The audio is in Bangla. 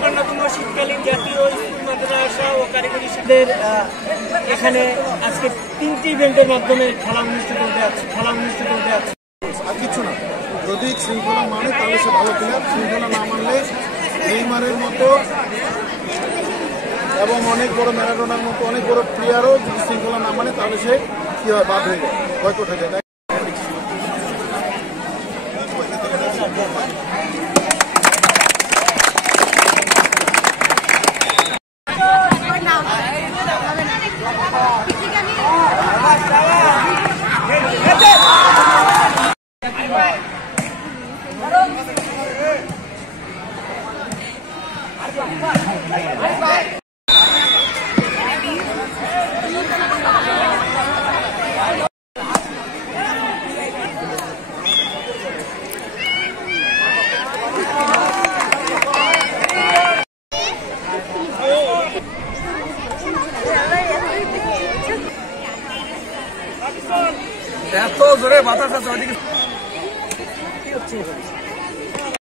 56তম শীতকালীন জাতীয় স্কুল মাদ্রাসা ও কারিগরি শিক্ষাদের এখানে আজকে 3টি ইভেন্টের মাধ্যমে খেলা অনুষ্ঠিত হতে যাচ্ছে। আর কিছু না, যদি শৃঙ্খলা মানে তাহলে সে ভালো প্লেয়ার, শৃঙ্খলা না মানলে নেইমারের মতো এবং অনেক বড় ম্যারাডোনার মতো অনেক বড় প্লেয়ারও যদি শৃঙ্খলা না মানে তাহলে সে কি হয়, বাদ হয়ে যায়, বয়কট হয়ে যায়। এত জোরে বাতাস আছে ওইদিকে কি হচ্ছে?